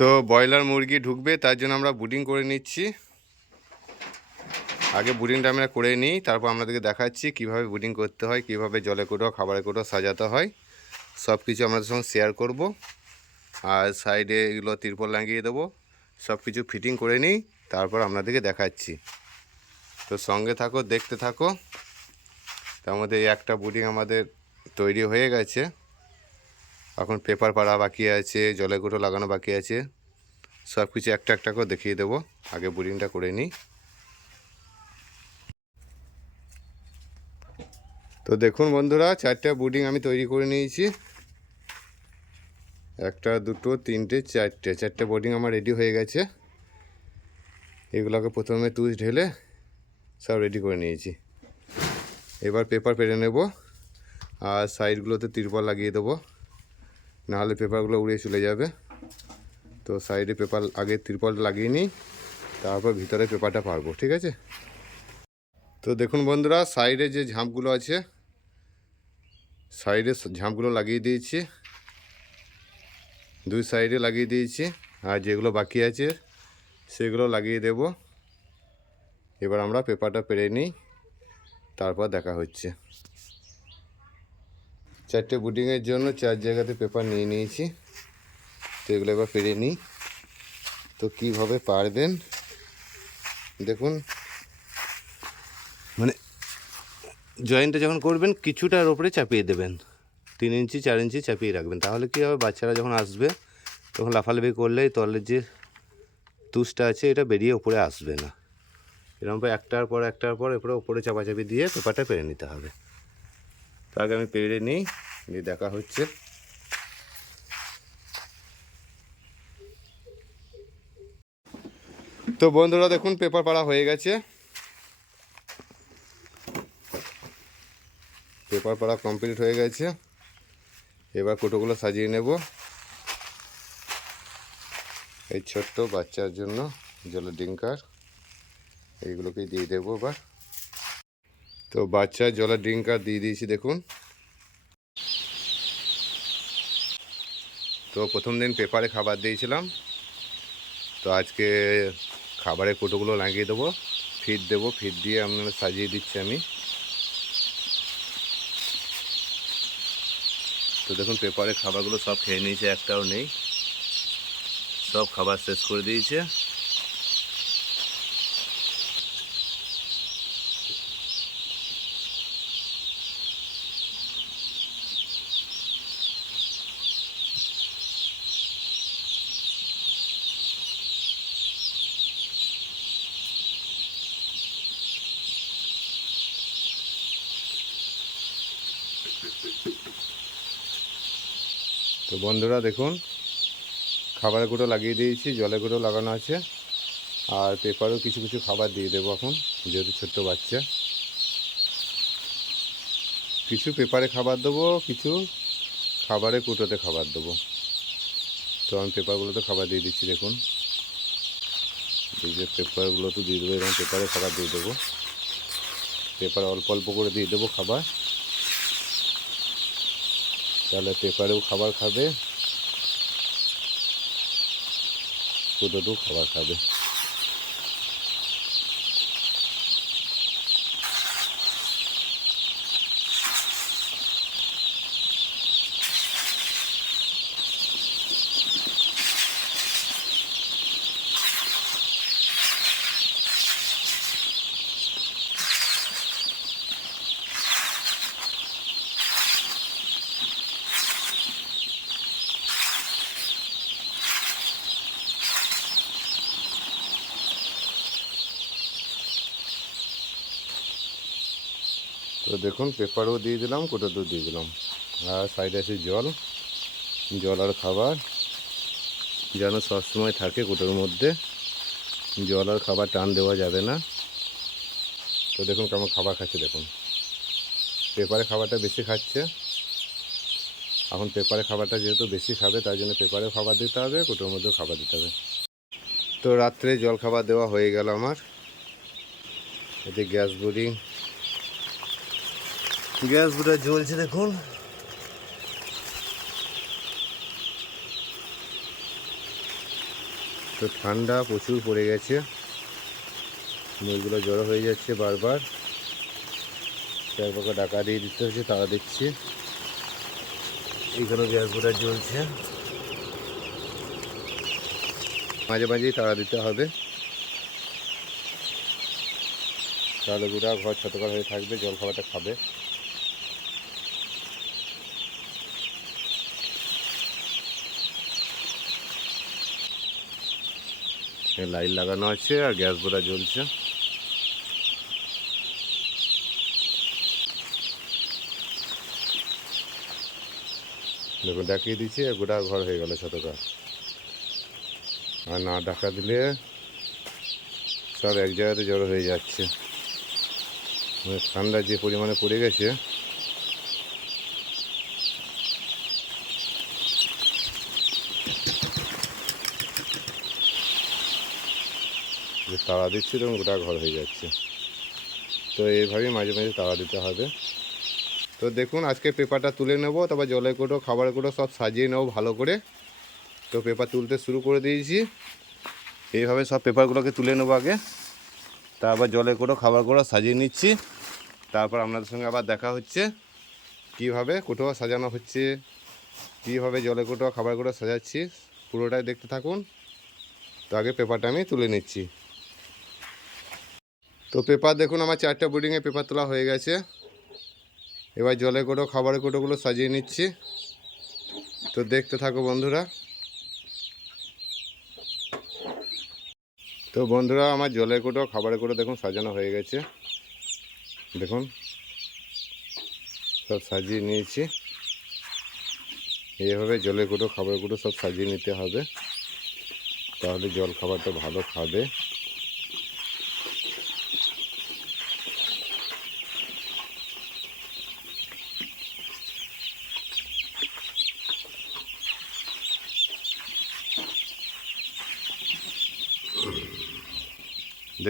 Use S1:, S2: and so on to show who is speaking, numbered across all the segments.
S1: তো ব্রয়লার মুরগি ঢুকবে, তার জন্য আমরা বুডিং করে নিচ্ছি। আগে বুডিংটা আমরা করে নিই, তারপর আপনাদেরকে দেখাচ্ছি কীভাবে বুডিং করতে হয়, কীভাবে জলে কোটো খাবারের কোটো সাজাতে হয়। সব কিছু আপনাদের সঙ্গে শেয়ার করব। আর সাইডে এগুলো তিরপল লাগিয়ে দেবো। সব কিছু ফিটিং করে নিই, তারপর আপনাদেরকে দেখাচ্ছি। তো সঙ্গে থাকো, দেখতে থাকো। তার মধ্যে একটা বুডিং আমাদের তৈরি হয়ে গেছে। এখন পেপার পাড়া বাকি আছে, জলে কুটো লাগানো বাকি আছে। সব কিছু একটা একটা করে দেখিয়ে দেবো। আগে বুডিংটা করে নিই। তো দেখুন বন্ধুরা, চারটা বুডিং আমি তৈরি করে নিয়েছি। একটা, দুটো, তিনটে, চারটে। চারটে বোর্ডিং আমার রেডি হয়ে গেছে। এগুলোকে প্রথমে তুষ ঢেলে সব রেডি করে নিয়েছি। এবার পেপার পেরে নেব আর সাইডগুলোতে তিরপল লাগিয়ে দেবো। নাহলে পেপারগুলো উড়ে চলে যাবে। তো সাইডে পেপার আগে তিরপলটা লাগিয়ে নিই, তারপর ভিতরে পেপারটা পারব ঠিক আছে? তো দেখুন বন্ধুরা, সাইডে যে ঝাঁপগুলো আছে, সাইডে ঝাঁপগুলো লাগিয়ে দিয়েছি। দুই সাইডে লাগিয়ে দিয়েছি, আর যেগুলো বাকি আছে, সেগুলো লাগিয়ে দেব। এবার আমরা পেপারটা পেরে নিই, তারপর দেখা হচ্ছে। চারটে বুডিংয়ের জন্য চার জায়গাতে পেপার নিয়ে নিয়েছি। এগুলো এবার পেরে নিই। তো কীভাবে পারবেন? দেখুন। মানে জয়েন্টটা যখন করবেন, কিছুটার ওপরে চাপিয়ে দেবেন। তিন ইঞ্চি, চার ইঞ্চি চাপিয়ে রাখবেন। তাহলে কী হবে? বাচ্চারা যখন আসবে, তখন লাফালাফি করলেই তলের যে তুষটা আছে, এটা বেরিয়ে উপরে আসবে না। এরকম একটার পর একটার পর এরপরে ওপরে চাপাচাপি দিয়ে পেপারটা পেরে নিতে হবে। তো আগে আমি পেরে নিই দিয়ে দেখা হচ্ছে। তো বন্ধুরা দেখুন, পেপার পাড়া হয়ে গেছে। পেপার পাড়া কমপ্লিট হয়ে গেছে। এবার কোটোগুলো সাজিয়ে নেব। এই ছোট্ট বাচ্চার জন্য জলের ডিঙ্কার, এইগুলোকেই দিয়ে দেবো এবার। তো বাচ্চার জলের ড্রিঙ্কার দিয়ে দিয়েছি, দেখুন। তো প্রথম দিন পেপারে খাবার দিয়েছিলাম। তো আজকে খাবারের কোটোগুলো লাগিয়ে দেবো, ফিট দেবো, ফিট দিয়ে আপনারা সাজিয়ে দিচ্ছি আমি। তো দেখুন, পেপারে খাবারগুলো সব খেয়ে নিয়েছে, একটাও নেই। সব খাবার শেষ করে দিয়েছে। তো বন্ধুরা দেখুন খাবারের গুঁড়ো লাগিয়ে দিয়েছি জলের গুঁড়ো লাগানো আছে, আর পেপারও কিছু কিছু খাবার দিয়ে দেবো এখন, যেহেতু ছোট্ট বাচ্চা। কিছু পেপারে খাবার দেবো, কিছু খাবারে কুটোতে খাবার দেবো। তো আমি পেপারগুলোতে খাবার দিয়ে দিচ্ছি, দেখুন। যে পেপারগুলো তো দিয়ে দেবো এবং পেপারে খাবার দিয়ে দেবো। পেপার অল্প অল্প করে দিয়ে দেবো খাবার। তাহলে পেপারেও খাবার খাবে কুটোতেও খাবার খাবে। তো দেখুন, পেপারও দিয়ে দিলাম, কুটোতেও দিয়ে দিলাম। আর সাইডে আছে জল জল আর খাবার। যেন সবসময় থাকে কুটোর মধ্যে। জল আর খাবার টান দেওয়া যাবে না। তো দেখুন কেমন খাবার খাচ্ছে, দেখুন। পেপারে খাবারটা বেশি খাচ্ছে। এখন পেপারে খাবারটা যেহেতু বেশি খাবে তাই জন্য পেপারে খাবার দিতে হবে, কুটোর মধ্যেও খাবার দিতে হবে। তো রাত্রে জল খাবার দেওয়া হয়ে গেল আমার। এতে গ্যাস, বোরিং গ্যাস বুটা জ্বলছে দেখুন। তো ঠান্ডা প্রচুর পড়ে গেছে। মুরগুলো জড়ো হয়ে যাচ্ছে বারবার। চারপাকে ডাকা দিয়ে দিতে হচ্ছে, তারা দিচ্ছি। এইখানে গ্যাস বোটা জ্বলছে। মাঝে মাঝেই তারা দিতে হবে। তাহলে গোটা ঘর ছতকার হয়ে থাকবে, জল খাবারটা খাবে। লাইট লাগানো আছে আর গ্যাস বোটা জ্বলছে। দেখুন ডাকিয়ে দিচ্ছে গোটা ঘর হয়ে গেল ছতকার আর না ডাকা দিলে সব এক জায়গাতে জড়ো হয়ে যাচ্ছে। মানে ঠান্ডা যে পরিমাণে পড়ে গেছে তাড়া দিচ্ছি, তখন গোটা ঘর হয়ে যাচ্ছে। তো এইভাবেই মাঝে মাঝে তাড়া দিতে হবে। তো দেখুন, আজকে পেপারটা তুলে নেব, তারপর জলের কোটো খাবারের কোটো সব সাজিয়ে নেব ভালো করে। তো পেপার তুলতে শুরু করে দিয়েছি। এইভাবে সব পেপারগুলোকে তুলে নেব আগে। তারপর জলের কোটো, খাবার কোটো সাজিয়ে নিচ্ছি। তারপর আপনাদের সঙ্গে আবার দেখা হচ্ছে, কীভাবে কোটো সাজানো হচ্ছে, কীভাবে জলের কোটো, খাবার কোটো সাজাচ্ছি, পুরোটাই দেখতে থাকুন। তো আগে পেপারটা আমি তুলে নিচ্ছি। তো পেপার দেখুন, আমার চারটা বোর্ডিংয়ে পেপার তোলা হয়ে গেছে। এবার জলের কোটো, খাবারের কোটোগুলো সাজিয়ে নিচ্ছি। তো দেখতে থাকো বন্ধুরা। তো বন্ধুরা, আমার জলের কোটো, খাবারের কোটো দেখুন, সাজানো হয়ে গেছে। দেখুন, সব সাজিয়ে নিয়েছি। এইভাবে জলের কোটো, খাবারের কোটো সব সাজিয়ে নিতে হবে। তাহলে জল খাবারটা ভালো খাবে।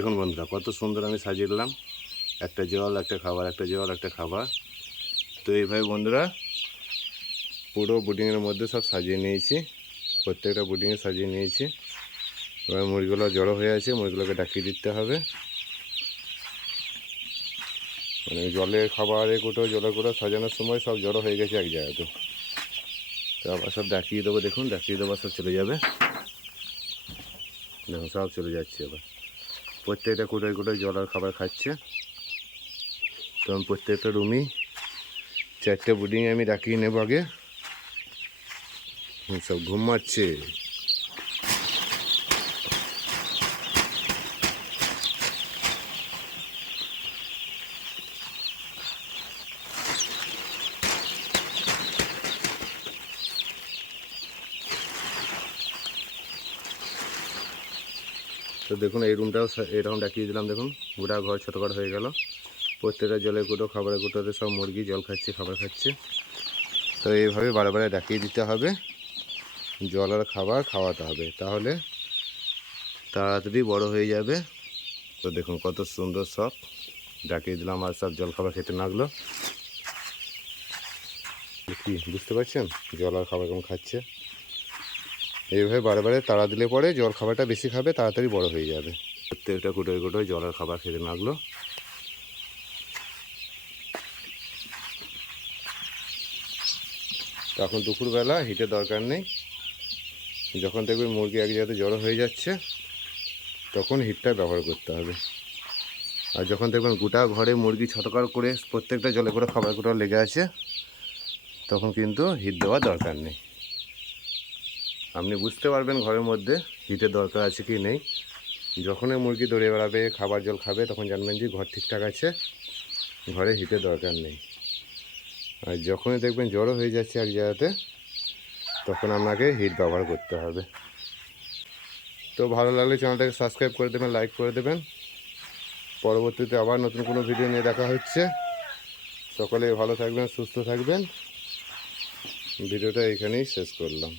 S1: দেখুন বন্ধুরা, কত সুন্দর আমি সাজিয়ে দিলাম। একটা জল, একটা খাবার, একটা জল, একটা খাবার। তো এইভাবে বন্ধুরা, পুরো বুডিংয়ের মধ্যে সব সাজিয়ে নিয়েছি। প্রত্যেকটা বুডিংয়ে সাজিয়ে নিয়েছি। এবার মুড়িগুলো জড়ো হয়ে আছে মুড়িগুলোকে ডাকিয়ে দিতে হবে। মানে জলের খাবারের কোটো জলের কোটো সাজানোর সময় সব জড়ো হয়ে গেছে এক জায়গাতে তো আবার সব ডাকিয়ে দেবো, দেখুন, ডাকিয়ে দেবো, সব চলে যাবে। দেখুন, সব চলে যাচ্ছে এবার। প্রত্যেকটা কুটোয় কুটোয় জল আর খাবার খাচ্ছে। তো আমি প্রত্যেকটা রুমই চারটে বুডিং আমি ডাকিয়ে নেব আগে। সব ঘুমাচ্ছে তো দেখুন, এই রুমটাও এরকম ডাকিয়ে দিলাম দেখুন? গোটা ঘর ছোটোখাটো হয়ে গেল। প্রত্যেকটা জলের কুটো খাবারের কুটোতে সব মুরগি জল খাচ্ছে, খাবার খাচ্ছে। তো এইভাবে বারে ডাকিয়ে দিতে হবে। জল আর খাবার খাওয়াতে হবে। তাহলে তাড়াতাড়ি বড় হয়ে যাবে। তো দেখুন, কত সুন্দর সব ডাকিয়ে দিলাম, আর সব জল খাবার খেতে লাগল। কি, বুঝতে পারছেন? জল আর খাবার কেমন খাচ্ছে? এইভাবে বারে বারে তাড়া দিলে পরে জল খাবারটা বেশি খাবে তাড়াতাড়ি বড় হয়ে যাবে। প্রত্যেকটা কুটোয় কুটোয় জল আর খাবার খেতে লাগল। তো এখন দুপুরবেলা হিটের দরকার নেই। যখন দেখবে মুরগি এক জায়গাতে জড়ো হয়ে যাচ্ছে তখন হিটটা ব্যবহার করতে হবে। আর যখন দেখবেন গোটা ঘরে মুরগি ছটকার করে প্রত্যেকটা জলে করে খাবার কোটা লেগে আছে তখন কিন্তু হিট দেওয়ার দরকার নেই। আপনি বুঝতে পারবেন ঘরের মধ্যে হিটের দরকার আছে কি নেই। যখনই মুরগি দৌড়ে বেড়াবে, খাবার জল খাবে, তখন জানবেন যে ঘর ঠিকঠাক আছে, ঘরে হিটের দরকার নেই। আর যখনই দেখবেন জড়ো হয়ে যাচ্ছে এক জায়গাতে, তখন আপনাকে হিট ব্যবহার করতে হবে। তো ভালো লাগলে চ্যানেলটাকে সাবস্ক্রাইব করে দেবেন, লাইক করে দেবেন। পরবর্তীতে আবার নতুন কোনো ভিডিও নিয়ে দেখা হচ্ছে। সকলে ভালো থাকবেন, সুস্থ থাকবেন। ভিডিওটা এখানেই শেষ করলাম।